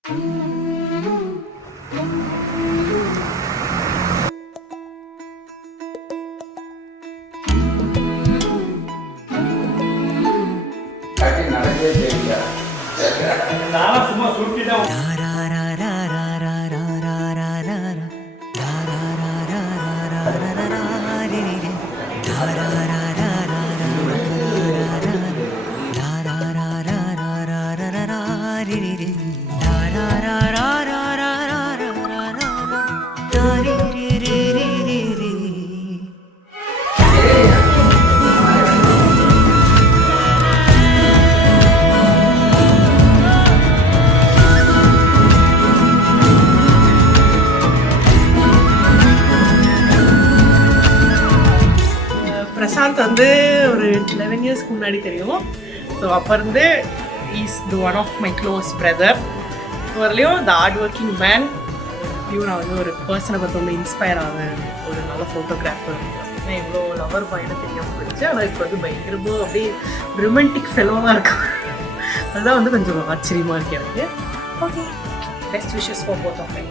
நானும் சும்மா சுருட்டிதான். பிரசாந்த் வந்து ஒரு 11 இயர்ஸ்க்கு முன்னாடி தெரியும். ஸோ அப்போ இருந்து is the one of my close brother. வரலையும் த ஹார்ட் ஒர்க்கிங் மேன். இப்பயும் நான் வந்து ஒரு பர்சனை பார்த்து ரொம்ப இன்ஸ்பயர் ஆவேன். ஒரு நல்ல ஃபோட்டோகிராஃபர். ஏன்னா இவ்வளோ லவர் பாயின்னு தெரியாமல் போயிடுச்சு. ஆனால் இப்போ வந்து பயங்கரமாக அப்படியே ரொமான்டிக் ஃபெலோவாக இருக்கும். அதுதான் வந்து கொஞ்சம் ஆச்சரியமாக இருக்கு எனக்கு. Okay, best wishes for both of them.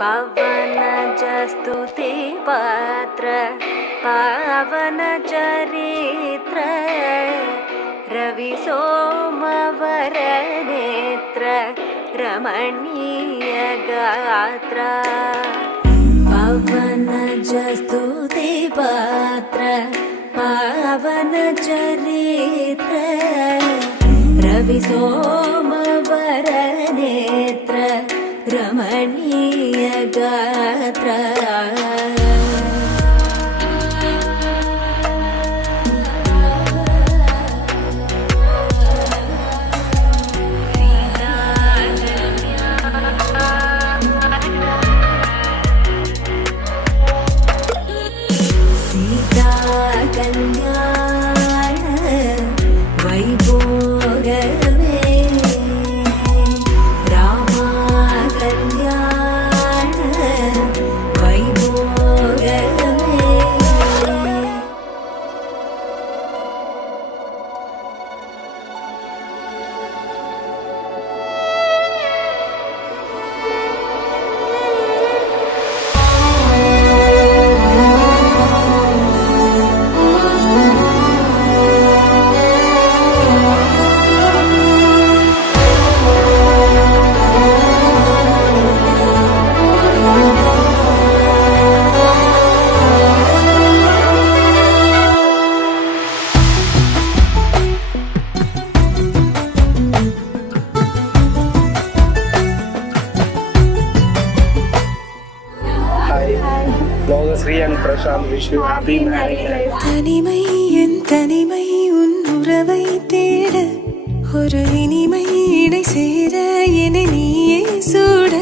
पवन जस्तुति पात्र पावन चरित्र रवि सोमवर नेत्र रमणीय गात्र पवन जस्तुति पात्र पावन चरित्र रवि सोमवर नेत्र रमणीय गात्र सीता कल्याण वैभोगमे தனிமை என் தனிமை உன் உறவை தேட ஒரு இனிமை இடை சேர என நீயே சூட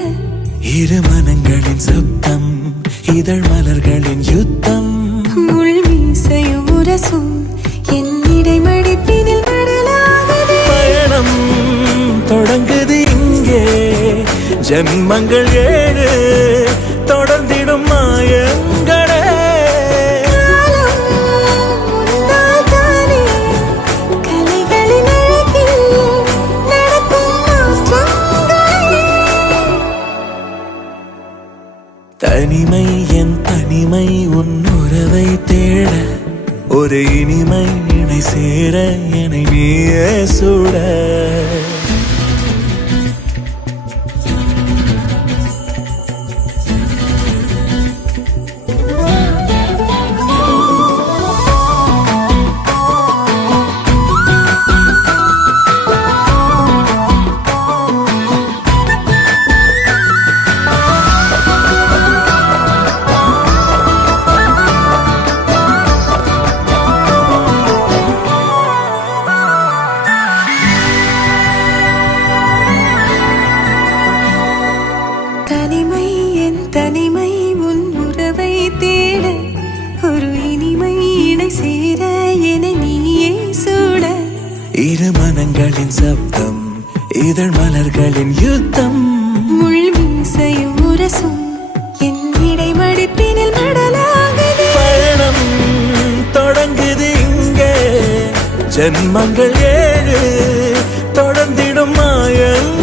இரு மனங்களின் சப்தம் இதழ் மலர்களின் யுத்தம் முள் மீசையும் உரசும் என் இடைமடிப்பினில் மடலாகுது பயணம் தொடங்குது இங்கே ஜன்மங்கள் 7 தொடர்ந்திடும் மாயங்களே தனிமை என் தனிமை உன் உறவை தேட ஒரு இனிமை இணை சேர என்னை நீயே சூட கண்களின் சப்தம் இதழ் மலர்களின் யுத்தம் முள் மீசையும் உரசும் என் இடைமடிப்பினில் மடலாகுதே பயணம் தொடங்குது இங்கே ஜன்மங்கள் 7 தொடர்ந்திடும் மாயம்